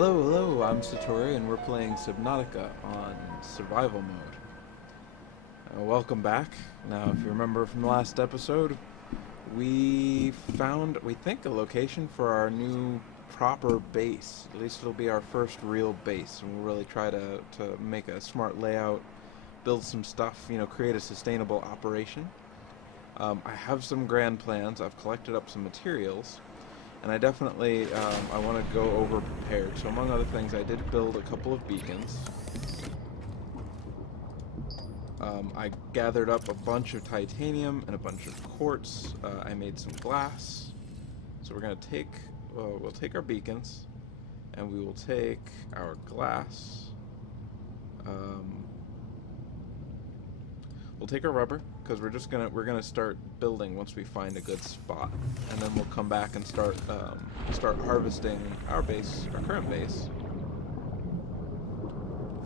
Hello, hello, I'm Satorri and we're playing Subnautica on survival mode. Welcome back. Now, if you remember from the last episode, we found, we think, a location for our new proper base. At least it'll be our first real base, and we'll really try to make a smart layout, build some stuff, you know, create a sustainable operation. I have some grand plans. I've collected up some materials. And I definitely, I want to go over prepared. So among other things, I did build a couple of beacons. I gathered up a bunch of titanium and a bunch of quartz. I made some glass. So we're going to take, we'll take our beacons, and we will take our glass. We'll take our rubber, because we're gonna start building once we find a good spot, and then we'll come back and start harvesting our current base,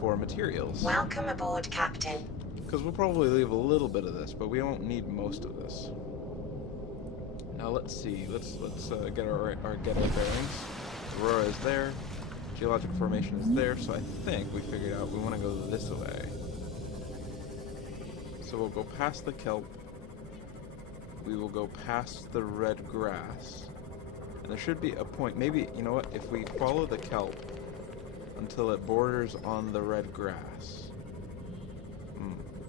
for materials. Welcome aboard, Captain. Because we'll probably leave a little bit of this, but we won't need most of this. Now let's see. Let's get our bearings. Aurora is there. Geologic formation is there. So I think we figured out we want to go this way. So we'll go past the kelp. We will go past the red grass. And there should be a point. Maybe, you know what? If we follow the kelp until it borders on the red grass.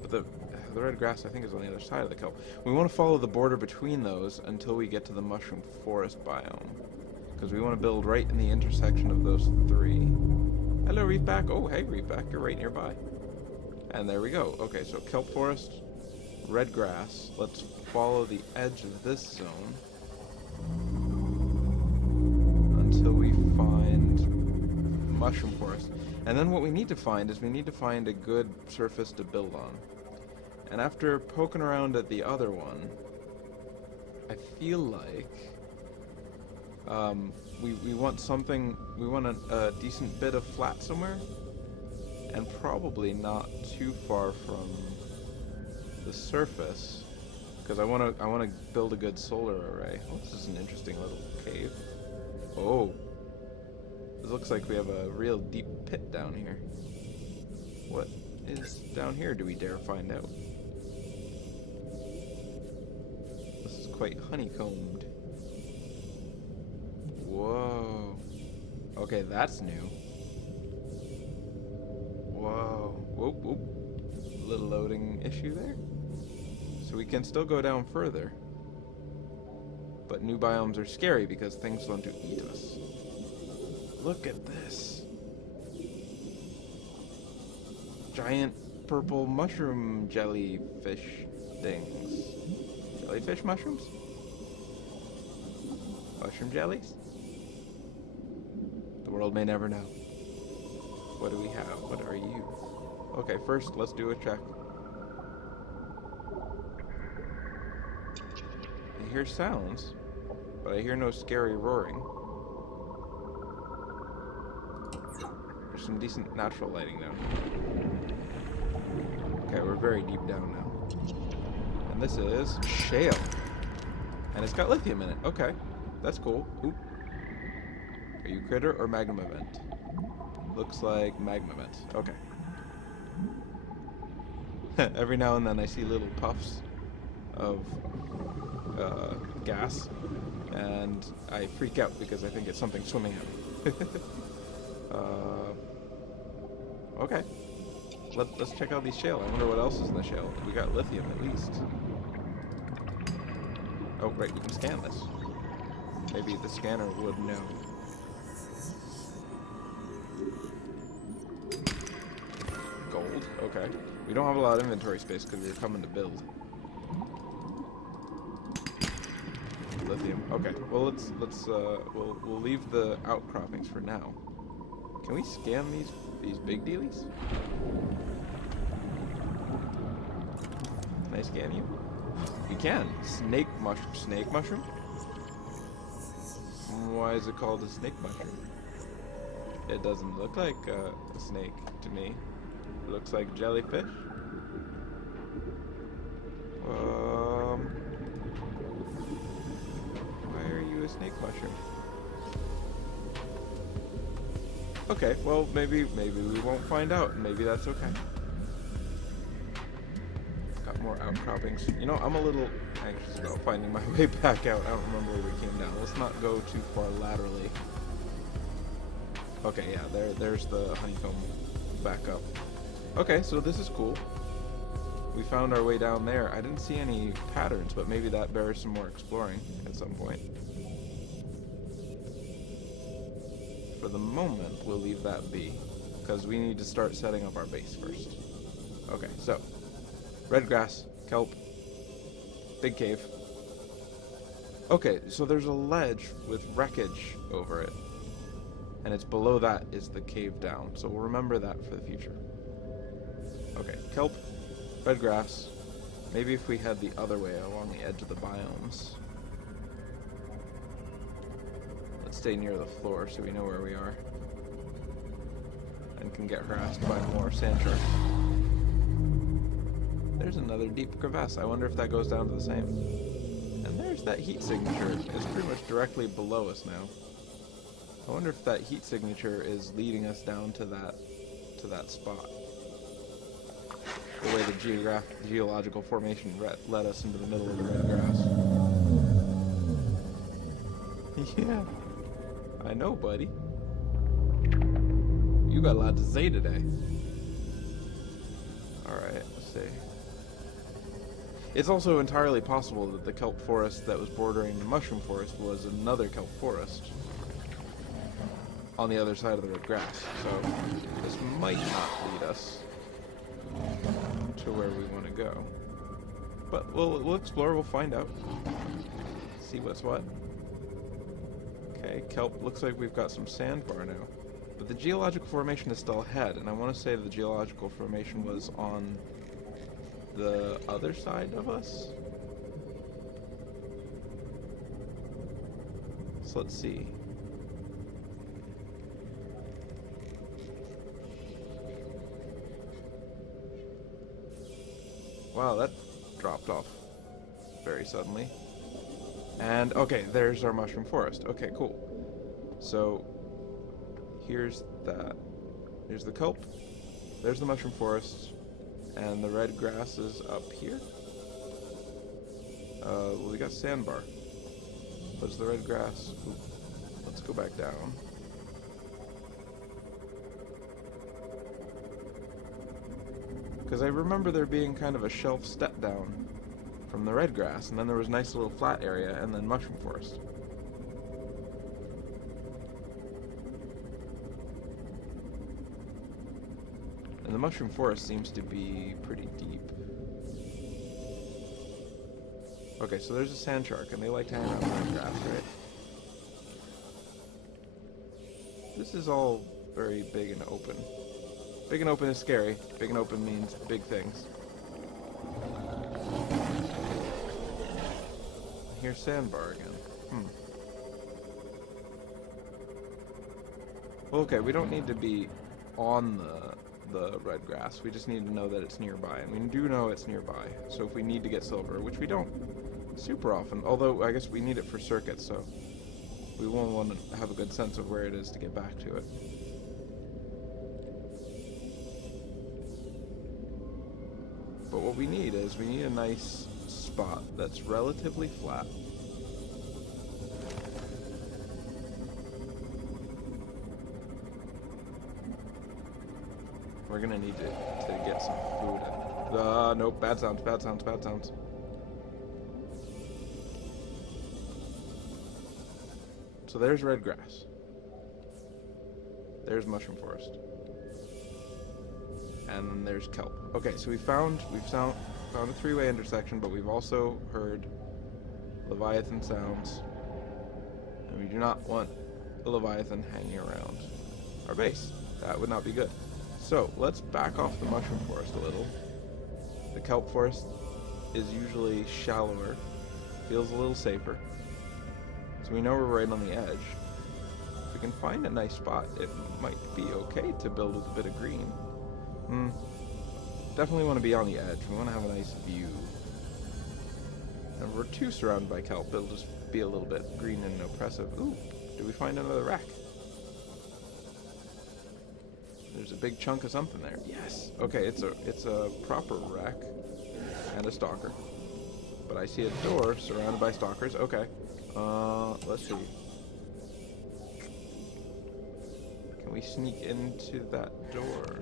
But the red grass, I think, is on the other side of the kelp. We want to follow the border between those until we get to the mushroom forest biome. Because we want to build right in the intersection of those three. Hello, Reefback. Oh, hey, Reefback. You're right nearby. And there we go. Okay, so kelp forest, red grass. Let's follow the edge of this zone until we find mushroom forest. And then what we need to find is we need to find a good surface to build on. And after poking around at the other one, I feel like we want something, we want a decent bit of flat somewhere. And probably not too far from the surface, because I want to build a good solar array. Oh, this is an interesting little cave. Oh, it looks like we have a real deep pit down here. What is down here? Do we dare find out? This is quite honeycombed. Whoa. Okay, that's new. Whoa. Whoop, whoop. A little loading issue there. So we can still go down further. But new biomes are scary because things want to eat us. Look at this. Giant purple mushroom jellyfish things. Jellyfish mushrooms? Mushroom jellies? The world may never know. What do we have? What are you? Okay, first let's do a check. I hear sounds, but I hear no scary roaring. There's some decent natural lighting down here. Okay, we're very deep down now. And this is shale. And it's got lithium in it. Okay, that's cool. Oop. Are you critter or magma vent? Looks like magma vent. Okay. Every now and then I see little puffs of gas, and I freak out because I think it's something swimming at me. Okay. Let's check out these shale. I wonder what else is in the shale. We got lithium at least. Oh, right, we can scan this. Maybe the scanner would know. Gold. Okay. We don't have a lot of inventory space because we're coming to build. Lithium. Okay. Well, we'll leave the outcroppings for now. Can we scan these big dealies? Can I scan you? We can. Snake mushroom? Why is it called a snake mushroom? It doesn't look like a snake to me. It looks like jellyfish. Why are you a snake mushroom? Okay, well, maybe we won't find out, and maybe that's okay. Got more outcroppings. You know, I'm a little anxious about finding my way back out. I don't remember where we came down. Let's not go too far laterally. Okay, yeah, there's the honeycomb back up. Okay, so this is cool. We found our way down there. I didn't see any patterns, but maybe that bears some more exploring at some point. For the moment, we'll leave that be, because we need to start setting up our base first. Okay, so, red grass, kelp, big cave. Okay, so there's a ledge with wreckage over it, and it's below that is the cave down, so we'll remember that for the future. Okay, kelp, red grass. Maybe if we head the other way along the edge of the biomes. Let's stay near the floor so we know where we are. And can get harassed by more sand sharks. There's another deep crevasse. I wonder if that goes down to the same. And there's that heat signature. It's pretty much directly below us now. I wonder if that heat signature is leading us down to that spot. The way the geological formation led us into the middle of the red grass. Yeah, I know, buddy. You got a lot to say today. Alright, let's see. It's also entirely possible that the kelp forest that was bordering the mushroom forest was another kelp forest on the other side of the red grass. So this might not lead us to where we want to go. But we'll explore, we'll find out. See what's what. Okay, kelp, looks like we've got some sandbar now. But the geological formation is still ahead, and I want to say the geological formation was on the other side of us. So let's see. Wow, that dropped off very suddenly. And, okay, there's our mushroom forest. Okay, cool. So, here's that. Here's the kelp. There's the mushroom forest. And the red grass is up here. Well, we got sandbar. What's the red grass? Ooh, let's go back down. Because I remember there being kind of a shelf step down from the red grass, and then there was a nice little flat area, and then mushroom forest. And the mushroom forest seems to be pretty deep. Okay, so there's a sand shark, and they like to hang out in the red grass, right? This is all very big and open. Big and open is scary. Big and open means big things. Here's sandbar again. Well, okay, we don't need to be on the red grass. We just need to know that it's nearby, and we do know it's nearby. So if we need to get silver, which we don't super often, although I guess we need it for circuits, so we won't want to have a good sense of where it is to get back to it. But what we need is, we need a nice spot that's relatively flat. We're gonna need to get some food in. Nope, bad sounds, bad sounds, bad sounds. So there's red grass. There's mushroom forest. And then there's kelp. Okay, so we've found a three-way intersection, but we've also heard Leviathan sounds, and we do not want the Leviathan hanging around our base. That would not be good. So let's back off the mushroom forest a little. The kelp forest is usually shallower, feels a little safer, so we know we're right on the edge. If we can find a nice spot, it might be okay to build with a bit of green. Definitely want to be on the edge. We want to have a nice view. And if we're too surrounded by kelp, it'll just be a little bit green and oppressive. Ooh, did we find another rack? There's a big chunk of something there. Yes. Okay, it's a proper wreck and a stalker. But I see a door surrounded by stalkers. Okay. Let's see. Can we sneak into that door?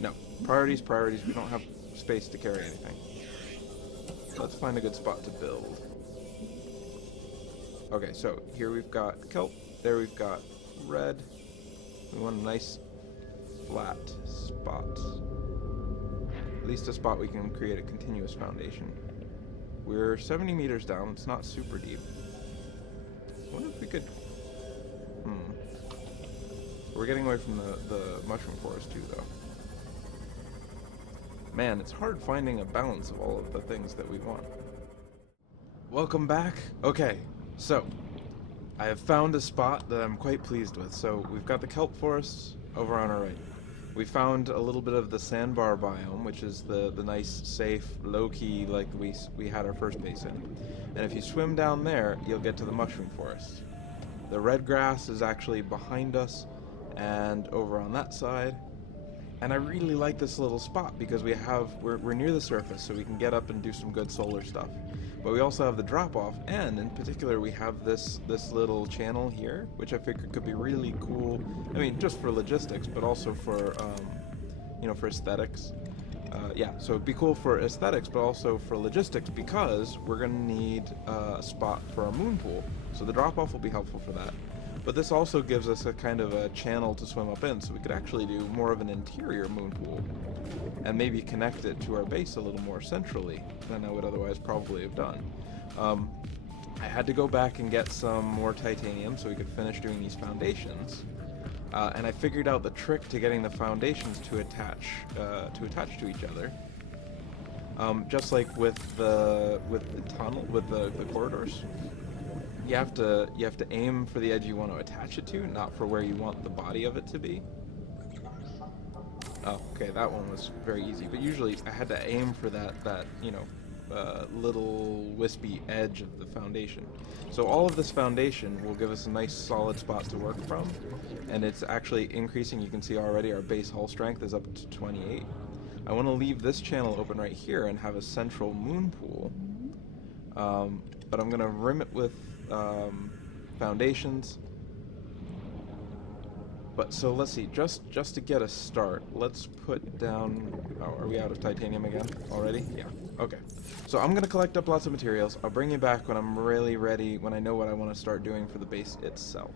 No. Priorities, priorities. We don't have space to carry anything. Let's find a good spot to build. Okay, so here we've got kelp. There we've got red. We want a nice flat spot. At least a spot we can create a continuous foundation. We're 70 meters down. It's not super deep. I wonder if we could... We're getting away from the mushroom forest too, though. Man, it's hard finding a balance of all of the things that we want. Welcome back. Okay, so I have found a spot that I'm quite pleased with. So we've got the kelp forests over on our right. We found a little bit of the sandbar biome, which is the nice, safe, low-key like we had our first base in. And if you swim down there, you'll get to the mushroom forest. The red grass is actually behind us and over on that side. And I really like this little spot because we're near the surface, so we can get up and do some good solar stuff. But we also have the drop-off, and in particular we have this little channel here, which I figure could be really cool. I mean, just for logistics, but also for, you know, for aesthetics. Yeah, so it'd be cool for aesthetics, but also for logistics, because we're going to need a spot for our moon pool. So the drop-off will be helpful for that. But this also gives us a kind of a channel to swim up in, so we could actually do more of an interior moon pool, and maybe connect it to our base a little more centrally than I would otherwise probably have done. I had to go back and get some more titanium so we could finish doing these foundations, and I figured out the trick to getting the foundations to attach to each other. Just like with the corridors. You have to aim for the edge you want to attach it to, not for where you want the body of it to be. Oh, okay, that one was very easy. But usually I had to aim for that you know, little wispy edge of the foundation. So all of this foundation will give us a nice solid spot to work from, and it's actually increasing. You can see already our base hull strength is up to 28. I want to leave this channel open right here and have a central moon pool, but I'm going to rim it with foundations. But so let's see, just to get a start, let's put down... Oh, are we out of titanium again already? Yeah, okay. So I'm going to collect up lots of materials. I'll bring you back when I'm really ready, when I know what I want to start doing for the base itself.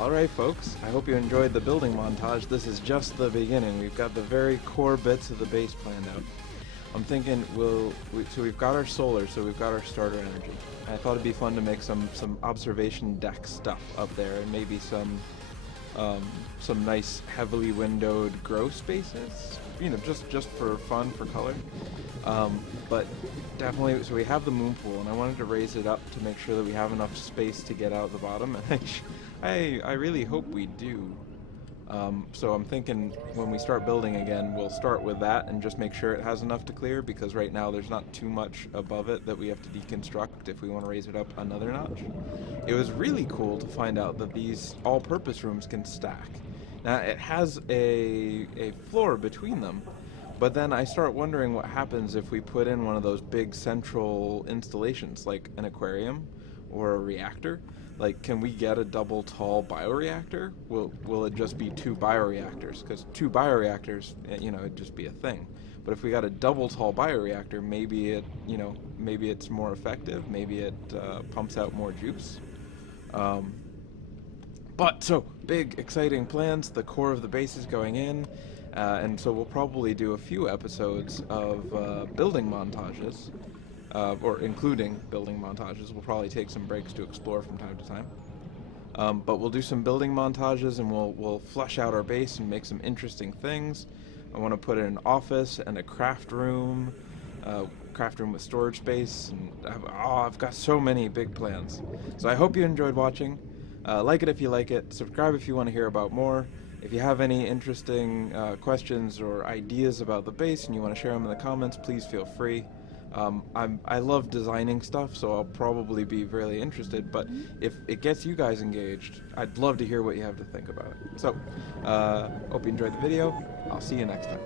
Alright folks, I hope you enjoyed the building montage. This is just the beginning. We've got the very core bits of the base planned out. I'm thinking so we've got our solar, so we've got our starter energy. I thought it'd be fun to make some observation deck stuff up there, and maybe some nice heavily windowed grow spaces, you know, just for fun, for color. But definitely, so we have the moon pool, and I wanted to raise it up to make sure that we have enough space to get out the bottom, and I really hope we do. So I'm thinking when we start building again, we'll start with that and just make sure it has enough to clear, because right now there's not too much above it that we have to deconstruct if we want to raise it up another notch. It was really cool to find out that these all-purpose rooms can stack. Now it has a floor between them, but then I start wondering what happens if we put in one of those big central installations like an aquarium or a reactor. Like, can we get a double tall bioreactor? Will it just be 2 bioreactors? Because 2 bioreactors, you know, it'd just be a thing. But if we got a double tall bioreactor, maybe it, you know, maybe it's more effective. Maybe it pumps out more juice. But so big, exciting plans. The core of the base is going in, and so we'll probably do a few episodes of building montages. Or including building montages. We'll probably take some breaks to explore from time to time. But we'll do some building montages, and we'll flesh out our base and make some interesting things. I want to put in an office and a craft room with storage space, and I've got so many big plans. So I hope you enjoyed watching. Like it if you like it. Subscribe if you want to hear about more. If you have any interesting questions or ideas about the base and you want to share them in the comments, please feel free. I love designing stuff, so I'll probably be really interested, but if it gets you guys engaged, I'd love to hear what you have to think about it. So, hope you enjoyed the video. I'll see you next time.